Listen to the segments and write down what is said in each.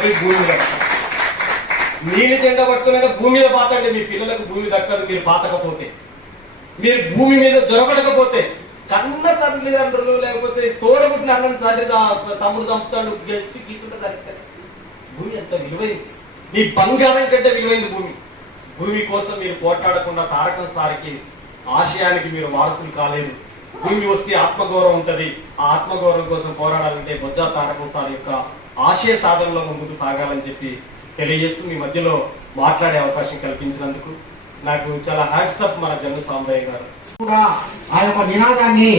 దక్కదు భూమి దక్కదు నీళ్ళు జెండా పట్టుకునే భూమి మీద పాతండి మీ పిల్లలకు భూమి దక్కదు మీరు పాతకపోతే. మీరు భూమి మీద దొరకడకపోతే కన్న తల్లిదండ్రులు లేకపోతే తోడబుట్టిన అన్నం తండ్రి తమ్ముడు చంపుతాడు గట్టి తీసుకుంటే దానికి భూమి ఎంత విలువైంది. మీ బంగారం కంటే విలువైంది భూమి. భూమి కోసం మీరు పోట్లాడకుండా తారకం సారికి ఆశయానికి మీరు వారసులు కాలేదు భూమి వస్తే ఆత్మగౌరవం ఉంటుంది. ఆ ఆత్మగౌరవం కోసం పోరాడాలంటే బొజ్జా తారకం సార్ యొక్క ఆశయ సాధనలో ముందుకు సాగాలని చెప్పి తెలియజేస్తూ మీ మధ్యలో మాట్లాడే అవకాశం కల్పించినందుకు నాకు చాలా హ్యాట్సప్ మన జన్ను సాంబయ్య గారు. కూడా ఆ యొక్క నినాదాన్ని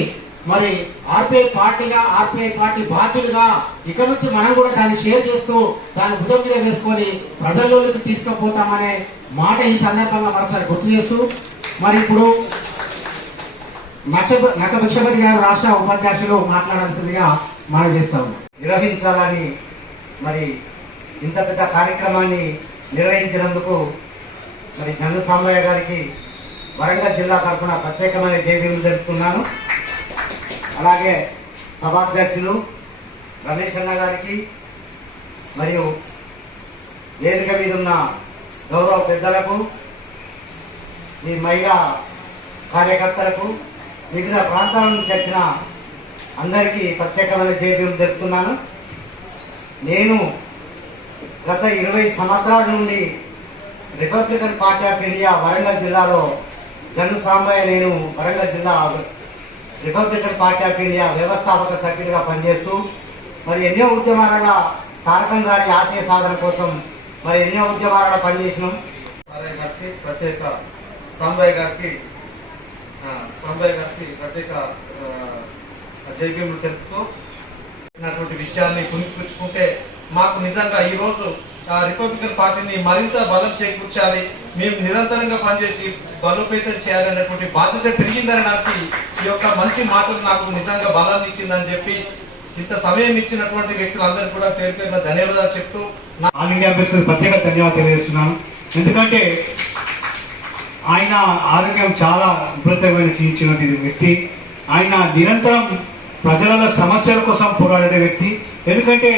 మరి ఆర్పిఐ పార్టీగా ఆర్పిఐ పార్టీ బాధ్యులుగా ఇక్కడ నుంచి మనం కూడా దాన్ని షేర్ చేస్తూ దాన్ని భుజం మీద వేసుకొని ప్రజల్లోకి తీసుకుపోతామనే మాట ఈ సందర్భంగా మరోసారి గుర్తు చేస్తూ మరి ఇప్పుడు నచ్చ నక్క భిక్షపతి గారు రాష్ట్ర ఉపాధ్యక్షులు మాట్లాడాల్సిందిగా మనం చేస్తాము నిర్వహించాలని మరి ఇంత పెద్ద కార్యక్రమాన్ని నిర్వహించినందుకు మరి జన్ను గారికి వరంగల్ జిల్లా తరఫున ప్రత్యేకమైన జైవీలు జరుపుతున్నాను అలాగే సభాధ్యక్షులు రమేష్ అన్న గారికి మరియు వేదిక మీద ఉన్న గౌరవ పెద్దలకు ఈ మహిళా కార్యకర్తలకు వివిధ ప్రాంతాల నుంచి వచ్చిన అందరికీ ప్రత్యేకమైన జైవీలు జరుపుతున్నాను. నేను గత ఇరవై సంవత్సరాల నుండి Republican Party of India Warangal జిల్లాలో జన్ను సాంబయ్య నేను వరంగల్ జిల్లా రిపబ్లికన్ పార్టీ ఆఫ్ ఇండియా వ్యవస్థాపక సభ్యుడిగా పనిచేస్తూ మరి ఎన్నో ఉద్యమాలలో తారకం గారి ఆశయ సాధన కోసం మరి ఎన్నో ఉద్యమాలలో పనిచేసినాం. సాంబయ్య గారికి ప్రత్యేక సాంబయ్య గారికి సాంబయ్య గారికి ప్రత్యేక జైభీములు తెలుపుతూ విషయాల్ని విషయాన్ని పునిపుచ్చుకుంటే మాకు నిజంగా ఈ రోజు ఆ రిపబ్లికన్ పార్టీని మరింత బలం చేకూర్చాలి మేము నిరంతరంగా పనిచేసి బలోపేతం చేయాలనేటువంటి బాధ్యత పెరిగిందని నాకు ఈ యొక్క మంచి మాటలు నాకు నిజంగా బలాన్ని ఇచ్చిందని చెప్పి ఇంత సమయం ఇచ్చినటువంటి వ్యక్తులందరూ కూడా పేరు పేరున ధన్యవాదాలు చెప్తూ నా- ఆల్ ఇండియా అభ్యర్థులకు ప్రత్యేక ధన్యవాదాలు తెలియజేస్తున్నాను. ఎందుకంటే ఆయన ఆరోగ్యం చాలా విపరీతమైన క్షీణించినటువంటి వ్యక్తి. ఆయన నిరంతరం ప్రజల సమస్యల కోసం పోరాడే వ్యక్తి. ఎందుకంటే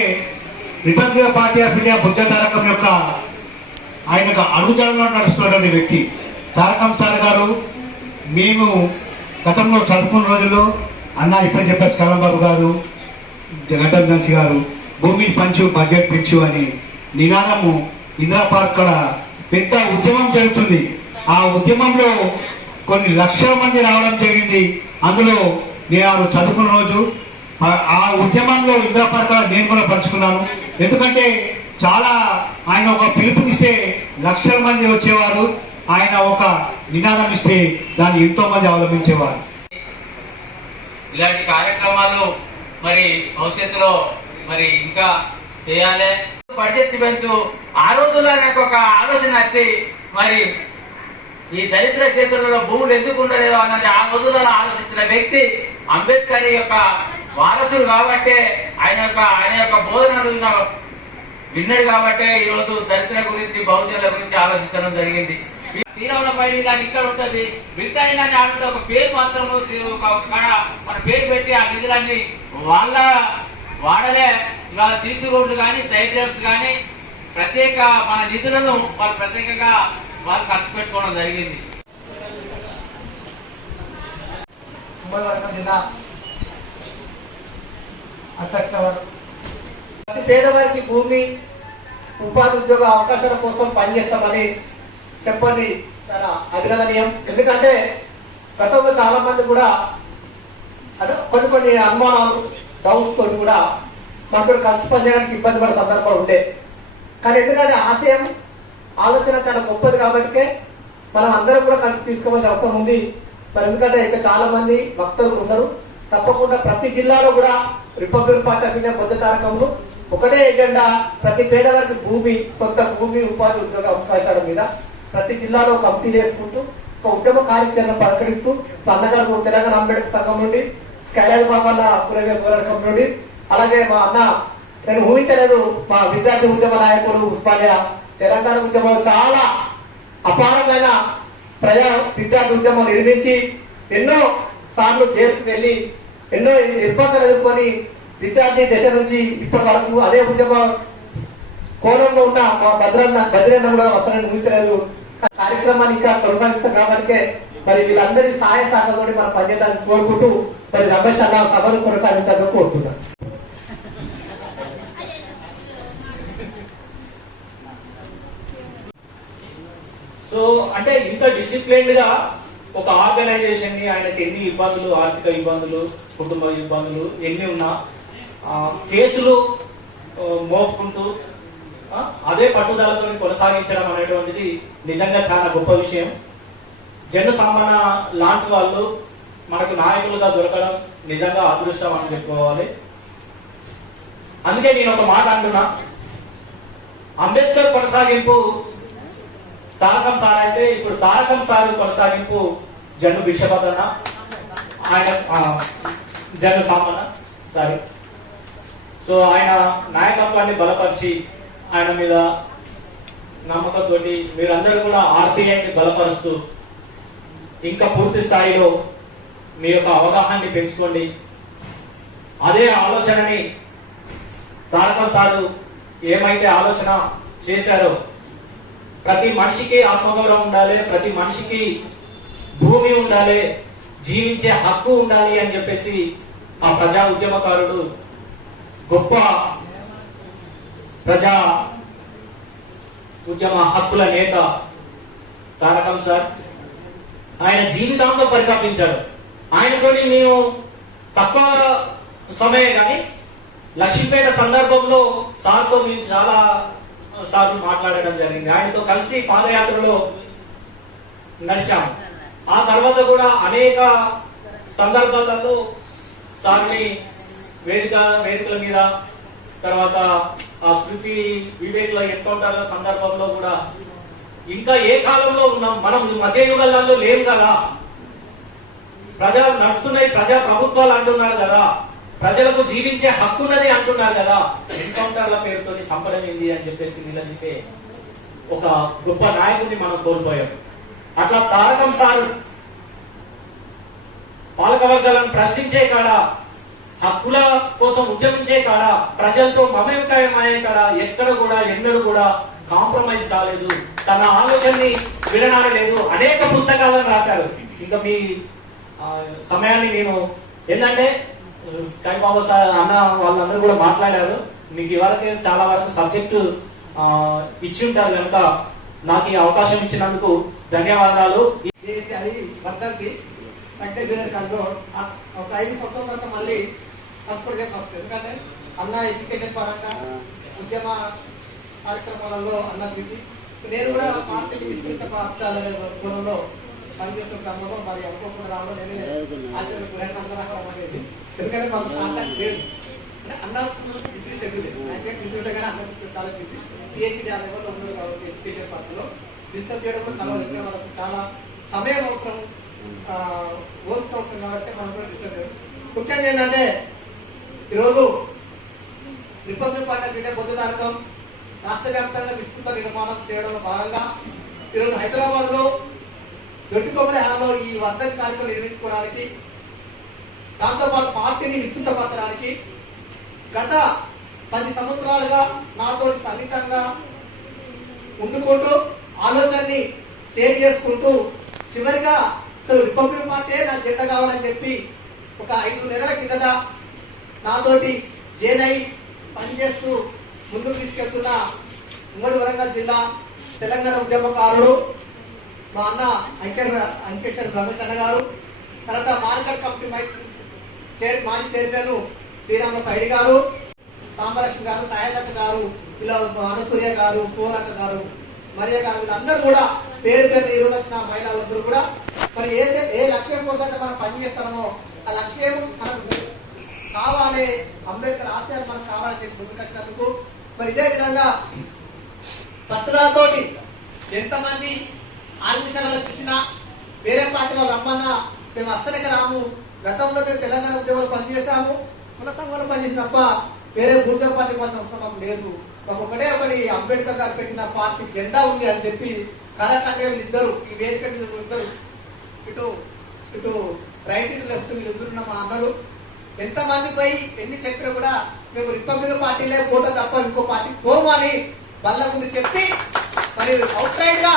Republic Party of India Buddha Tarakam యొక్క ఆయన యొక్క నడుస్తున్నటువంటి వ్యక్తి. తారకం సార్ గారు మేము గతంలో చదువుకున్న రోజుల్లో అన్న ఇప్పుడే చెప్పారు కరణ్ బాబు గారు జగన్ దర్శి గారు భూమిని పంచు బడ్జెట్ పెంచు అని నినాదము ఇందిరా పార్క్ కాడ పెద్ద ఉద్యమం జరుగుతుంది. ఆ ఉద్యమంలో కొన్ని లక్షల మంది రావడం జరిగింది. అందులో నేను చదువుకున్న రోజు ఆ- ఉద్యమంలో ఇందిరా పథకాలు నేను కూడా పంచుకున్నాను. ఎందుకంటే చాలా ఆయన ఒక పిలుపునిస్తే లక్షల మంది వచ్చేవారు. ఆయన ఒక నినాదం ఇస్తే దాన్ని ఎంతో మంది అవలంబించేవారు. ఇలాంటి కార్యక్రమాలు మరి భవిష్యత్తులో మరి ఇంకా చేయాలి. బడ్జెట్ పెంచు ఆ రోజుల్లో నాకు ఒక ఆలోచన వచ్చి మరి ఈ దరిద్ర క్షేత్రంలో భూములు ఎందుకు ఉండలేదు అన్నది ఆ రోజుల్లో ఆలోచించిన వ్యక్తి అంబేద్కర్ యొక్క వారసుడు కాబట్టే ఆయన యొక్క ఆయన యొక్క బోధనలు విన్నాడు కాబట్టే ఈరోజు రోజు దళితుల గురించి బహుజనుల గురించి ఆలోచించడం జరిగింది. తీరవల పైన కానీ ఇక్కడ ఉంటుంది. మిగతా ఇలాంటి ఆడుంటే ఒక పేరు మాత్రం ఒక మన పేరు పెట్టి ఆ నిధులన్నీ వాళ్ళ వాడలే. ఇవాళ సీసీ రోడ్లు కానీ సైడ్ కానీ ప్రత్యేక మన నిధులను వాళ్ళు ప్రత్యేకంగా వాళ్ళు ఖర్చు పెట్టుకోవడం జరిగింది. ఉమ్మడి వర్గం జిల్లా ప్రతి పేదవారికి భూమి ఉపాధి ఉద్యోగ అవకాశాల కోసం పనిచేస్తామని చెప్పండి. చాలా అభినందనీయం. ఎందుకంటే గతంలో చాలా మంది కూడా అంటే కొన్ని కొన్ని అనుమానాలు డౌట్స్తో కూడా మనతో కలిసి పనిచేయడానికి ఇబ్బంది పడే సందర్భాలు ఉండే. కానీ ఎందుకంటే ఆశయం ఆలోచన చాలా గొప్పది కాబట్టి మనం అందరం కూడా కలిసి తీసుకోవాల్సిన అవసరం ఉంది. మరి ఎందుకంటే ఇక్కడ చాలా మంది భక్తులు ఉన్నారు. తప్పకుండా ప్రతి జిల్లాలో కూడా రిపబ్లిక్ పార్టీ ఆఫ్ ఇండియా తారకంలో ఒకటే ఎజెండా ప్రతి పేదవారికి భూమి సొంత భూమి ఉపాధి ఉద్యోగ అవకాశాల మీద ప్రతి జిల్లాలో కమిటీ చేసుకుంటూ ఒక ఉద్యమ కార్యాచరణ ప్రకటిస్తూ అన్నగారు తెలంగాణ అంబేద్కర్ సంఘం నుండి స్కైలాజ్ బాబా కులవే పోరాటం నుండి అలాగే మా అన్న నేను ఊహించలేదు మా విద్యార్థి ఉద్యమ నాయకులు ఉస్మానియా తెలంగాణ ఉద్యమంలో చాలా అపారమైన ప్రజా విద్యార్థి ఉద్యమం నిర్మించి ఎన్నో సార్లు జైలుకు వెళ్ళి ఎన్నో ఇబ్బందులు ఎదుర్కొని విద్యార్థి దశ నుంచి ఇప్పటి వరకు అదే ఉద్యమం కోణంలో ఉన్న మా భద్రన్న భద్రన్న కూడా అతను ఊహించలేదు కార్యక్రమాన్ని ఇంకా కొనసాగిస్తాం కాబట్టి మరి వీళ్ళందరి సహాయ సహకారంతో మన పనిచేయడానికి కోరుకుంటూ మరి రమేష్ అన్న సభను కొనసాగించాలని కోరుతున్నాను సో అంటే ఇంత డిసిప్లైన్డ్గా ఒక ఆర్గనైజేషన్ని ఆయనకి ఎన్ని ఇబ్బందులు ఆర్థిక ఇబ్బందులు కుటుంబ ఇబ్బందులు ఎన్ని ఉన్నా కేసులు మోపుకుంటూ అదే పట్టుదలతో కొనసాగించడం అనేటువంటిది నిజంగా చాలా గొప్ప విషయం. జన సంబంధ లాంటి వాళ్ళు మనకు నాయకులుగా దొరకడం నిజంగా అదృష్టం అని చెప్పుకోవాలి. అందుకే నేను ఒక మాట అంటున్నా. అంబేద్కర్ కొనసాగింపు తారకం సార్ అయితే ఇప్పుడు తారకం సార్ కొనసాగింపు జన్ను భిక్షపదన ఆయన జన్ను సామన సారీ. సో ఆయన నాయకత్వాన్ని బలపరిచి ఆయన మీద నమ్మకంతో మీరందరూ కూడా ఆర్టీఐని బలపరుస్తూ ఇంకా పూర్తి స్థాయిలో మీ యొక్క అవగాహనని పెంచుకోండి. అదే ఆలోచనని తారకం సారు ఏమైతే ఆలోచన చేశారో ప్రతి మనిషికి ఆత్మగౌరవం ఉండాలి ప్రతి మనిషికి భూమి ఉండాలి జీవించే హక్కు ఉండాలి అని చెప్పేసి ఆ ప్రజా ఉద్యమకారుడు గొప్ప ప్రజా ఉద్యమ హక్కుల నేత తారకం సార్. ఆయన జీవితాంతం పరితపించాడు. ఆయనతోని నేను తక్కువ సమయం కానీ లక్ష్మీపేట సందర్భంలో సార్తో మేము చాలా సార్లు మాట్లాడడం జరిగింది. ఆయనతో కలిసి పాదయాత్రలో నడిచాం. ఆ తర్వాత కూడా అనేక సందర్భాలలో సార్ని వేదిక వేదికల మీద తర్వాత ఆ స్మృతి వివేకుల ఎన్కౌంటర్ల సందర్భంలో కూడా ఇంకా ఏ కాలంలో ఉన్నాం? మనం మధ్యయుగాలలో లేము కదా. ప్రజలు నడుస్తున్నాయి ప్రజా ప్రభుత్వాలు అంటున్నారు కదా. ప్రజలకు జీవించే హక్కున్నది అంటున్నారు కదా. ఎన్కౌంటర్ల పేరుతో సంపడమైంది అని చెప్పేసి నిలదీసే ఒక గొప్ప నాయకుడిని మనం కోల్పోయాం. అట్లా తారకం సార్ పాలకవర్గాలను ప్రశ్నించే కాడ హక్కుల కోసం ఉద్యమించే కాడ ప్రజలతో మమేకాయమయ్యే కాడ ఎక్కడ కూడా ఎన్నడూ కూడా కాంప్రమైజ్ కాలేదు. తన ఆలోచనని విడనాడలేదు. అనేక పుస్తకాలను రాశారు. ఇంకా మీ సమయాన్ని నేను ఏంటంటే టైం బాబా సార్ అన్న వాళ్ళందరూ కూడా మాట్లాడారు. మీకు ఇవరకే చాలా వరకు సబ్జెక్టు ఇచ్చి ఉంటారు కనుక నాకు ఈ అవకాశం ఇచ్చినందుకు ధన్యవాదాలు. అది వర్ధంతి అంటే ఒక ఐదు సంవత్సరాల తర్వాత మళ్ళీ హాస్పిటల్ వస్తుంది ఎందుకంటే అన్న ఎడ్యుకేషన్ పరంగా ఉద్యమ కార్యక్రమాలలో అన్న నేను కూడా పార్టీకి విస్తృత పాఠశాల కోణంలో పనిచేస్తున్న క్రమంలో మరి అనుకోకుండా రావడం నేనే ఆశ్చర్య గురైన అనేది ఎందుకంటే మాకు కాంటాక్ట్ లేదు. అంటే అన్న బిజీ షెడ్యూల్ అయితే బిజీ ఉంటే కానీ అన్న చాలా బిజీ. పిహెచ్డి ఆ లెవెల్లో ఉన్నది కాబట్టి ఎడ్యుకేషన్ పార్టీలో డిస్టర్బ్ చేయడం కూడా ఎందుకంటే మనకు చాలా సమయం అవసరం. వర్క్ అవసరం కాబట్టి మనం కూడా డిస్టర్బ్ చేయడం ముఖ్యంగా ఏంటంటే ఈరోజు రిపబ్లిక్ పార్టీ బొద్దు తారకం రాష్ట్ర వ్యాప్తంగా విస్తృత నిర్మాణం చేయడంలో భాగంగా ఈరోజు హైదరాబాద్లో దొడ్డి కొమ్మరి హాల్లో ఈ వర్ధని కార్యక్రమం నిర్మించుకోవడానికి దాంతోపాటు పార్టీని విస్తృతపరచడానికి గత పది సంవత్సరాలుగా నాతో సన్నిహితంగా ఉండుకుంటూ ఆలోచనని షేర్ చేసుకుంటూ చివరిగా అసలు రిపబ్లిక్ పార్టీ నా జెండ కావాలని చెప్పి ఒక ఐదు నెలల కిందట నాతోటి జేనై పనిచేస్తూ ముందుకు తీసుకెళ్తున్న ఉమ్మడి వరంగల్ జిల్లా తెలంగాణ ఉద్యమకారుడు మా అన్న అంకేశ్వర అంకేశ్వర రమేష్ అన్న గారు తర్వాత మార్కెట్ కమిటీ మై చైర్ మాజీ చైర్మన్ శ్రీరామ పైడి గారు సాంబలక్ష్మి గారు సాయదత్త గారు ఇలా అనసూర్య గారు సోనక్క గారు మరియ గారు వీళ్ళందరూ కూడా పేరు పేరు ఈరోజు వచ్చిన మహిళలందరూ కూడా మరి ఏ ఏ లక్ష్యం కోసం అయితే మనం పనిచేస్తామో ఆ లక్ష్యం మనకు కావాలి. అంబేద్కర్ ఆశయాలు మనకు కావాలని చెప్పి ముందుకొచ్చినందుకు మరి ఇదే విధంగా పట్టుదలతోటి ఎంతమంది ఆర్మిషన్లకు ఇచ్చినా వేరే పార్టీ వాళ్ళు రమ్మన్నా మేము అస్సలకి రాము. గతంలో మేము తెలంగాణ ఉద్యమంలో పనిచేసాము మన సంఘంలో పనిచేసిన తప్ప వేరే గుర్జా పార్టీ కోసం అవసరం మాకు లేదు. మాకు ఒకటే ఒకటి అంబేద్కర్ గారు పెట్టిన పార్టీ జెండా ఉంది అని చెప్పి కళాఖండే ఇద్దరు ఈ వేదిక ఇద్దరు ఇటు ఇటు రైట్ ఇటు లెఫ్ట్ వీళ్ళిద్దరున్న మా అన్నలు. ఎంతమంది పోయి ఎన్ని చెప్పినా కూడా మేము రిపబ్లిక్ పార్టీలే పోతాం తప్ప ఇంకో పార్టీ పోమని బల్ల వాళ్ళ చెప్పి మరి అవుట్ రైడ్గా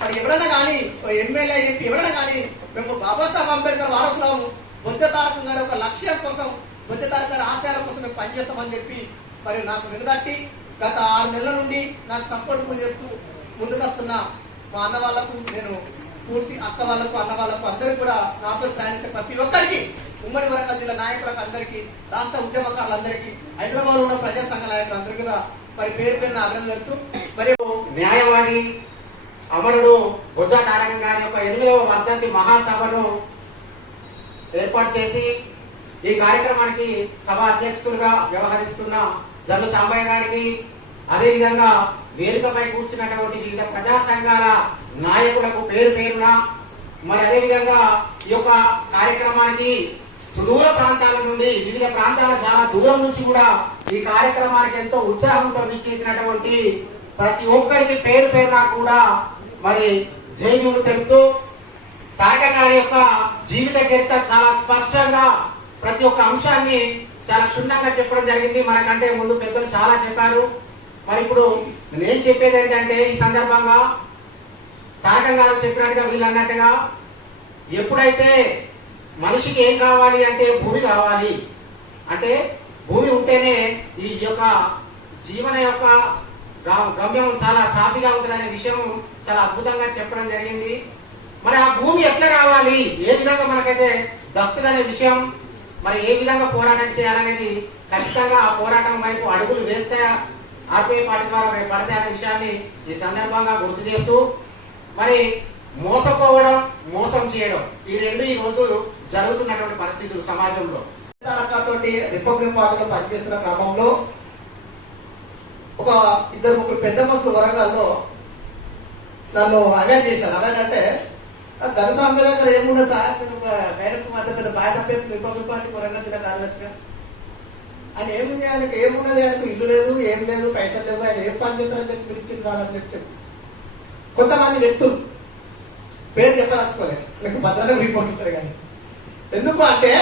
మరి ఎవరైనా కానీ ఎమ్మెల్యే ఎంపీ ఎవరైనా కానీ మేము బాబాసాహెబ్ అంబేద్కర్ వారసులాము. బుద్ధ తారకం గారి ఒక లక్ష్యం కోసం బుద్ధ తారక గారి ఆశయాల కోసం మేము పనిచేస్తామని చెప్పి మరి నాకు వెనుదట్టి గత ఆరు నెలల నుండి నాకు సపోర్ట్ చేస్తూ ముందుకు వస్తున్న మా అన్న వాళ్ళకు నేను పూర్తి అక్క వాళ్ళకు అన్న వాళ్ళకు అందరికి కూడా నాతో ప్రయాణించే ప్రతి ఒక్కరికి ఉమ్మడి వరంగల్ జిల్లా నాయకులకు అందరికీ రాష్ట్ర ఉద్యమకారులందరికీ హైదరాబాద్ ఉన్న ప్రజా సంఘ నాయకులందరికీ కూడా మరి పేరు పేరున అభినందన చెప్తూ మరి న్యాయవాది అమరుడు బుద్ధ తారకం గారి యొక్క ఎనిమిదవ వర్ధంతి మహాసభను ఏర్పాటు చేసి ఈ కార్యక్రమానికి సభ అధ్యక్షులుగా వ్యవహరిస్తున్న జల్లు సాంబయ్య గారికి అదేవిధంగా వేదికపై కూర్చున్నటువంటి వివిధ ప్రజా సంఘాల నాయకులకు పేరు పేరున మరి అదేవిధంగా ఈ యొక్క కార్యక్రమానికి సుదూర ప్రాంతాల నుండి వివిధ ప్రాంతాల చాలా దూరం నుంచి కూడా ఈ కార్యక్రమానికి ఎంతో ఉత్సాహంతో చేసినటువంటి ప్రతి ఒక్కరికి పేరు పేరున కూడా మరి జైలు తెలుపుతూ తారక గారి యొక్క జీవిత చరిత్ర చాలా స్పష్టంగా ప్రతి ఒక్క అంశాన్ని చాలా క్షుణ్ణంగా చెప్పడం జరిగింది. మనకంటే ముందు పెద్దలు చాలా చెప్పారు. మరి ఇప్పుడు నేను చెప్పేది ఏంటంటే ఈ సందర్భంగా తారకం గారు చెప్పినట్టుగా వీళ్ళు అన్నట్టుగా ఎప్పుడైతే మనిషికి ఏం కావాలి అంటే భూమి కావాలి అంటే భూమి ఉంటేనే ఈ యొక్క జీవన యొక్క గమ్యం చాలా సాఫీగా ఉంటుందనే విషయం చాలా అద్భుతంగా చెప్పడం జరిగింది. మరి ఆ భూమి ఎట్లా రావాలి? ఏ విధంగా మనకైతే దక్కుదనే విషయం మరి ఏ విధంగా పోరాటం చేయాలనేది ఖచ్చితంగా ఆ పోరాటం వైపు అడుగులు వేస్తే ఆర్పీఐ పార్టీ ద్వారా మేము పడతాయి అనే విషయాన్ని ఈ సందర్భంగా గుర్తు చేస్తూ మరి మోసపోవడం మోసం చేయడం ఈ రెండు ఈ రోజు జరుగుతున్నటువంటి పరిస్థితులు సమాజంలో. రిపబ్లిక్ పార్టీలో పనిచేస్తున్న క్రమంలో ఒక ఇద్దరు ముగ్గురు పెద్ద మనుషులు వరంగల్లో నన్ను అవేర్ చేశారు. అవేర్ అంటే ధనసాంబ దగ్గర ఏముండదు సార్? గైడకు మాత్రం పెద్ద బాధ్యత తప్పే వరంగల్ జిల్లా కార్యదర్శిగా. ఆయన ఏముంది ఆయనకు ఏమున్నది ఆయనకు ఇల్లు లేదు ఏం లేదు పైసలు లేవు. ఆయన ఏం పని చేస్తారని చెప్పి పిలిచింది సార్ అని చెప్పి కొంతమంది వ్యక్తులు పేరు చెప్పరాసుకోలేదు మీకు భద్రత రిపోర్ట్ ఉంటారు కానీ. ఎందుకు అంటే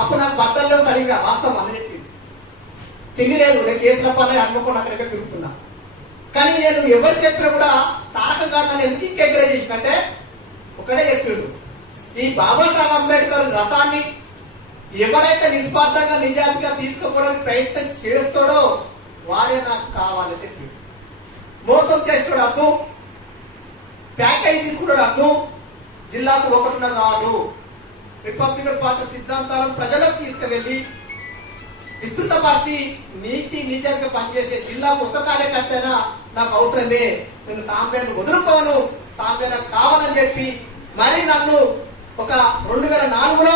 అప్పుడు నాకు బట్టలు లేవు సరిగ్గా వాస్తవం అది. చెప్పి తిండి లేదు నేను కేసుల పని అనుకోకుండా అక్కడిక్కడ తిరుగుతున్నా. కానీ నేను ఎవరు చెప్పినా కూడా తారక గారు ఎందుకు ఇంకెగ్రేజ్ చేసినంటే ఒకటే చెప్పాడు. ఈ బాబాసాహెబ్ అంబేద్కర్ రథాన్ని ఎవరైతే నిస్వార్థంగా నిజాతిగా తీసుకుపోవడానికి ప్రయత్నం చేస్తాడో వాడే నాకు కావాలని చెప్పి మోసం చేస్తాడు అద్దు ప్యాకేజీ తీసుకున్నాడు అద్దు జిల్లాకు ఒకటిన కాదు. రిపబ్లికన్ పార్టీ సిద్ధాంతాలను ప్రజలకు తీసుకువెళ్ళి విస్తృతపరిచి నీతి నిజంగా పనిచేసే జిల్లా ఒక్క కార్యకర్తైనా నాకు అవసరమే. నేను సాంబేను వదులుకోను. సాంబేన కావాలని చెప్పి మరి నన్ను ఒక రెండు వేల నాలుగులో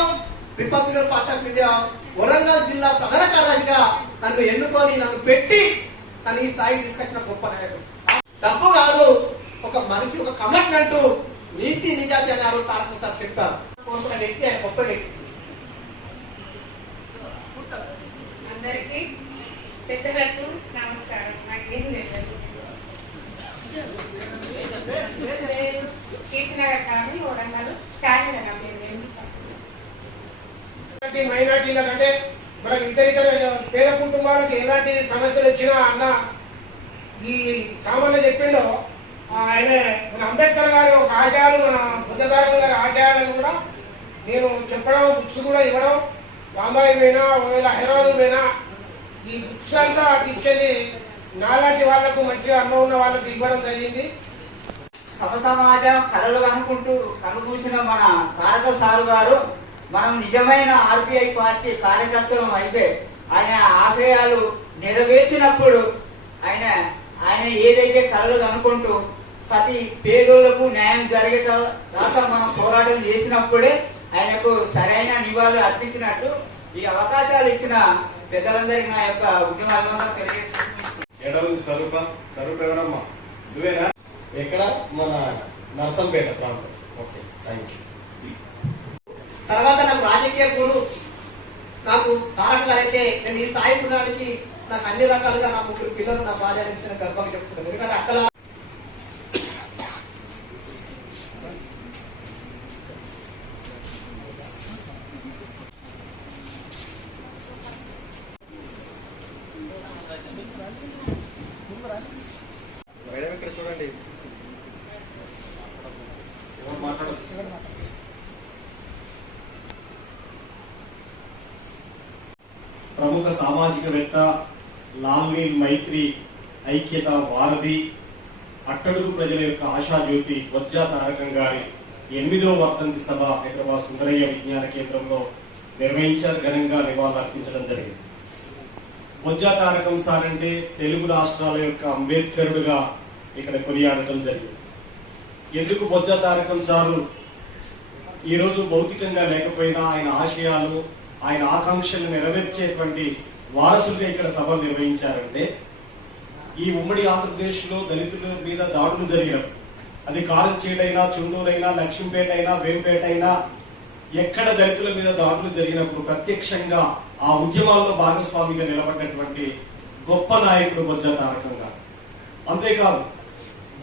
Republican Party of India Warangal జిల్లా ప్రధాన కార్యదర్శిగా నన్ను ఎన్నుకొని నన్ను పెట్టి నన్ను ఈ స్థాయికి తీసుకొచ్చిన గొప్ప నాయకుడు. తప్పు కాదు. ఒక మనిషి ఒక కమిట్మెంట్ నీతి నిజాతి అని ఆ రోజు తారక సార్ చెప్పారు. వ్యక్తి ఆయన గొప్ప వ్యక్తి. అందరికీ పెద్దలకు నమస్కారం. నాకేం లేదు. కీర్తినగర్ కానీ వరంగల్ స్టాండ్ నా మైనార్టీల కంటే మనకు ఇతర ఇతర పేద కుటుంబాలకు ఎలాంటి సమస్యలు వచ్చినా అన్న ఈ సామాన్య చెప్పిండో ఆయన మన అంబేద్కర్ గారి ఒక ఆశయాలు మన బుద్ధ గారి ఆశయాలను కూడా నేను చెప్పడం బుక్స్ కూడా ఇవ్వడం బాంబాయి పోయినా ఒకవేళ హైదరాబాద్ పోయినా ఈ బుక్స్ అంతా తీసుకెళ్ళి నాలాంటి వాళ్ళకు మంచిగా అమ్మ ఉన్న వాళ్ళకు ఇవ్వడం జరిగింది. సమ సమాజం కలలు అనుకుంటూ కనుకూసిన మన భారత సారు గారు మనం నిజమైన ఆర్బీఐ పార్టీ కార్యకర్తలం అయితే ఆయన ఆశయాలు నెరవేర్చినప్పుడు ఆయన ఆయన ఏదైతే కలలు అనుకుంటూ ప్రతి పేదోళ్ళకు న్యాయం జరిగేట దాకా మనం పోరాటం చేసినప్పుడే నివాళులు అర్పించినట్టు ఈ అవకాశాలు ఇచ్చిన పెద్దలందరికీ నా యొక్క తెలియజేస్తున్నాను. ఎక్కడ ఉంది స్వరూప స్వరూప ఎవరమ్మా? నువ్వేనా? ఎక్కడ? మన నర్సంపేట ప్రాంతం. ఓకే థ్యాంక్ యూ తర్వాత నాకు రాజకీయ గురు నాకు తారక గారు అయితే నేను ఈ స్థాయి ఉండడానికి నాకు అన్ని రకాలుగా నా ముగ్గురు పిల్లలు నా భార్య నుంచి గర్భంగా చెప్తున్నాను ఎందుకంటే అక్కడ సామాజికవేత్త లాల్నీల్ మైత్రి ఐక్యత భారతి అట్టడుగు ప్రజల యొక్క ఆశాజ్యోతి వజ్జా తారకం గారి ఎనిమిదో వర్ధంతి సభ హైదరాబాద్ సుందరయ్య విజ్ఞాన కేంద్రంలో నిర్వహించారు. ఘనంగా నివాళులర్పించడం జరిగింది. బొజ్జా తారకం సార్ అంటే తెలుగు రాష్ట్రాల యొక్క అంబేద్కరుడుగా ఇక్కడ కొనియాడటం జరిగింది. ఎందుకు బొజ్జా తారకం సారు? ఈరోజు భౌతికంగా లేకపోయినా ఆయన ఆశయాలు ఆయన ఆకాంక్షలు నెరవేర్చేటువంటి వారసులుగా ఇక్కడ సభలు నిర్వహించారంటే ఈ ఉమ్మడి ఆంధ్రప్రదేశ్లో దళితుల మీద దాడులు జరిగిన అది కారంచేడైనా చుండూరైనా లక్ష్మీపేట అయినా వేంపేట అయినా ఎక్కడ దళితుల మీద దాడులు జరిగినప్పుడు ప్రత్యక్షంగా ఆ ఉద్యమాల్లో భాగస్వామిగా నిలబడినటువంటి గొప్ప నాయకుడు బొజ్జ తారకం గారు. అంతేకాదు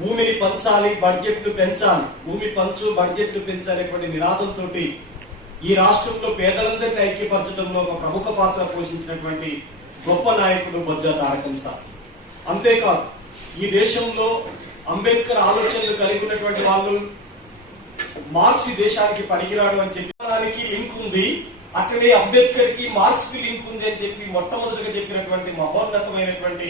భూమిని పంచాలి బడ్జెట్లు పెంచాలి భూమి పంచు బడ్జెట్లు పెంచాలి నినాదంతో ఈ రాష్ట్రంలో పేదలందరినీ ఐక్యపరచడంలో ఒక ప్రముఖ పాత్ర పోషించినటువంటి గొప్ప నాయకుడు బొజ్జ తారకం సార్. అంతేకాదు ఈ దేశంలో అంబేద్కర్ ఆలోచనలు కలిగి ఉన్నటువంటి వాళ్ళు మార్క్స్ దేశానికి పనికిరాడు అని చెప్పి. దానికి లింక్ ఉంది. అక్కడే అంబేద్కర్కి మార్క్స్కి లింక్ ఉంది అని చెప్పి మొట్టమొదటిగా చెప్పినటువంటి మహోన్నతమైనటువంటి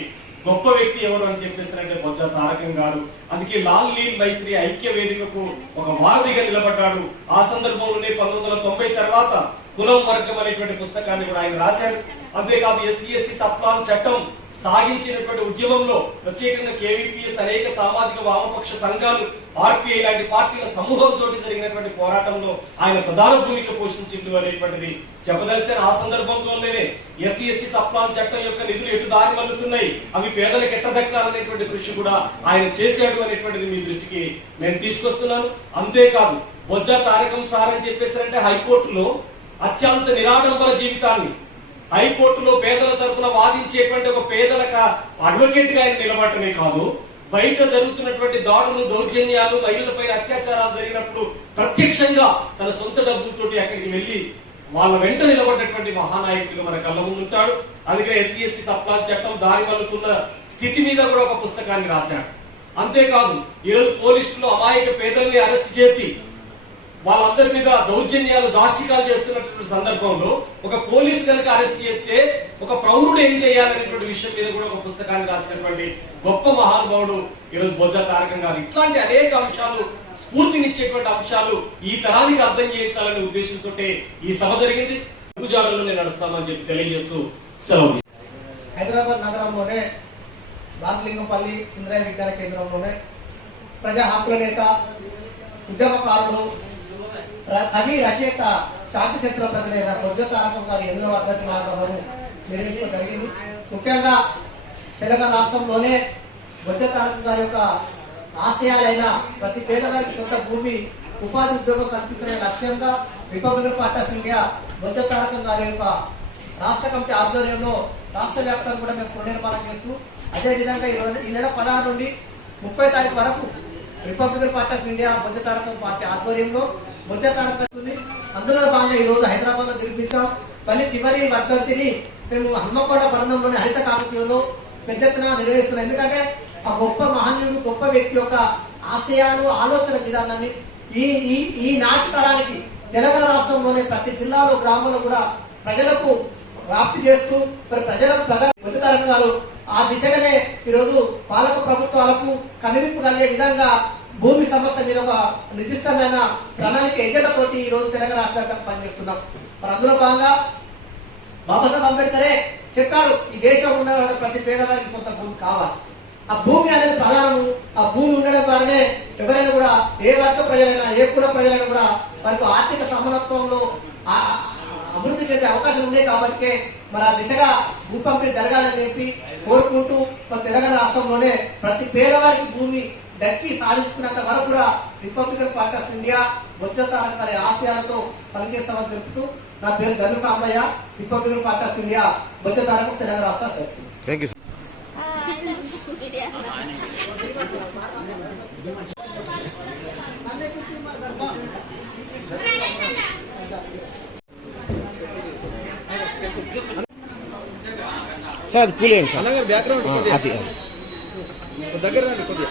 గొప్ప వ్యక్తి ఎవరు అని చెప్పేసారంటే బొజ్జ తారకం గారు. అందుకే లాల్ లీల్ మైత్రి ఐక్య వేదికకు ఒక వారధిగా నిలబడ్డాడు. ఆ సందర్భంలోనే పంతొమ్మిది వందల తొంభై తర్వాత కులం వర్గం అనేటువంటి పుస్తకాన్ని కూడా ఆయన రాశారు. అంతేకాదు ఎస్సీ ఎస్టీ సప్లాన్ చట్టం సాగించినటువంటి ఉద్యమంలో ప్రత్యేకంగా కేవీపీఎస్ అనేక సామాజిక వామపక్ష సంఘాలు ఆర్పీఐ లాంటి పార్టీల సమూహంతో జరిగినటువంటి పోరాటంలో ఆయన ప్రధాన భూమిక పోషించిండు అనేటువంటిది చెప్పదలిసిన ఆ సందర్భంలోనే ఎస్సీ ఎస్టీ సప్లాన్ చట్టం యొక్క నిధులు ఎటు దారి మల్లుతున్నాయి అవి పేదలకు ఎట్టదక్కాలనేటువంటి కృషి కూడా ఆయన చేశాడు అనేటువంటిది మీ దృష్టికి నేను తీసుకొస్తున్నాను. అంతేకాదు బొజ్జా తారకం సార్ అని చెప్పేసారంటే హైకోర్టులో అత్యంత నిరాడంబర జీవితాన్ని హైకోర్టులో పేదల తరపున వాదించేటువంటి ఒక పేదలకు అడ్వకేట్గా ఆయన నిలబడటమే కాదు బయట జరుగుతున్నటువంటి దాడులు దౌర్జన్యాలు మహిళలపై అత్యాచారాలు జరిగినప్పుడు ప్రత్యక్షంగా తన సొంత డబ్బులతోటి అక్కడికి వెళ్ళి వాళ్ళ వెంట నిలబడ్డటువంటి మహానాయకుడిగా మన కళ్ళ ముందు ఉంటాడు. అందుకే ఎస్సీ ఎస్టీ సప్లాన్ చట్టం దారి వల్లుతున్న స్థితి మీద కూడా ఒక పుస్తకాన్ని రాశాడు. అంతేకాదు ఈరోజు పోలీసులు అమాయక పేదల్ని అరెస్ట్ చేసి వాళ్ళందరి మీద దౌర్జన్యాలు దాష్టికాలు చేస్తున్నటువంటి సందర్భంలో ఒక పోలీస్ కనుక అరెస్ట్ చేస్తే ఒక ప్రౌఢుడు ఏం చేయాలనేటువంటి విషయం మీద కూడా ఒక పుస్తకాన్ని రాసినటువంటి గొప్ప మహానుభావుడు ఈరోజు బొజ్జ తారకం గారు. ఇట్లాంటి అనేక అంశాలు స్ఫూర్తినిచ్చేటువంటి అంశాలు ఈ తరానికి అర్థం చేయించాలనే ఉద్దేశంతో ఈ సభ జరిగింది. పూజారంలో నేను నడుస్తానని చెప్పి తెలియజేస్తూ సెలవు హైదరాబాద్ నగరంలోనే బాగ్లింగంపల్లి ఇంద్రాయ విజ్ఞాన కేంద్రంలోనే ప్రజా హక్కుల నేత ఉద్యమకారులు కవి రచయిత శాంతి చరిత్ర ప్రజలైన బొజ్జ తారకం గారి ఎనిమిదవ అభ్యర్థి మహాసభను నిర్వహించడం జరిగింది. ముఖ్యంగా తెలంగాణ రాష్ట్రంలోనే బొజ్జ తారకం గారి యొక్క ఆశయాలైన ప్రతి పేదవారికి సొంత భూమి ఉపాధి ఉద్యోగం కల్పించే లక్ష్యంగా Republican Party of India Bojja Tarakam గారి యొక్క రాష్ట్ర కమిటీ ఆధ్వర్యంలో రాష్ట్ర వ్యాప్తంగా కూడా మేము పునర్నిర్మాణం చేస్తూ అదేవిధంగా ఈ రోజు ఈ నెల పదహారు నుండి ముప్పై తారీఖు వరకు Republican Party of India Bojja Tarakam party ఆధ్వర్యంలో బొజ్జ తారకం అందులో భాగంగా ఈ రోజు హైదరాబాద్లో జరిపించాం. మళ్ళీ చివరి వర్ధంతిని మేము హన్మకొండ పట్టణంలోని హరిత కాకతీయంలో పెద్ద ఎత్తున నిర్వహిస్తున్నాం. ఎందుకంటే ఆ గొప్ప మహనీయుడు గొప్ప వ్యక్తి యొక్క ఆశయాలు ఆలోచన విధానాన్ని ఈ ఈ ఈ నాటి తరానికి తెలంగాణ రాష్ట్రంలోనే ప్రతి జిల్లాలో గ్రామంలో కూడా ప్రజలకు వ్యాప్తి చేస్తూ మరి ప్రజలకు ప్రధాన గారు ఆ దిశగానే ఈరోజు పాలక ప్రభుత్వాలకు కనువిప్పు కలిగే విధంగా భూమి సమస్య మీద ఒక నిర్దిష్టమైన ప్రణాళిక ఎజెండాతోటి ఈ రోజు తెలంగాణ రాష్ట్ర వ్యాప్తంగా పనిచేస్తున్నాం. మరి అందులో భాగంగా బాబాసాహెబ్ అంబేద్కరే చెప్పారు ఈ దేశం ఉన్న ప్రతి పేదవారికి సొంత భూమి కావాలి. ఆ భూమి అనేది ప్రధానము. ఆ భూమి ఉండడం ద్వారానే ఎవరైనా కూడా ఏ వర్గ ప్రజలైనా ఏ కుల ప్రజలైనా కూడా వారికి ఆర్థిక సమానత్వంలో అభివృద్ధి చెందే అవకాశం ఉండే కాబట్టి మరి ఆ దిశగా భూ పంపిణీ జరగాలని చెప్పి కోరుకుంటూ మన తెలంగాణ రాష్ట్రంలోనే ప్రతి పేదవారికి భూమి దక్కి సాధించుకున్నంత వరకు కూడా Republican Party of India Bojja Taraka గారి ఆశయాలతో పనిచేస్తామని తెలుపుతూ నా పేరు Dhanu Sambaiah Republican Party of India Bojja Taraka Telangana రాష్ట్ర అధ్యక్షుడు. సార్ కూలేండి సార్ అన్నగారు బ్యాక్గ్రౌండ్ అది దగ్గర రండి కొద్దిగా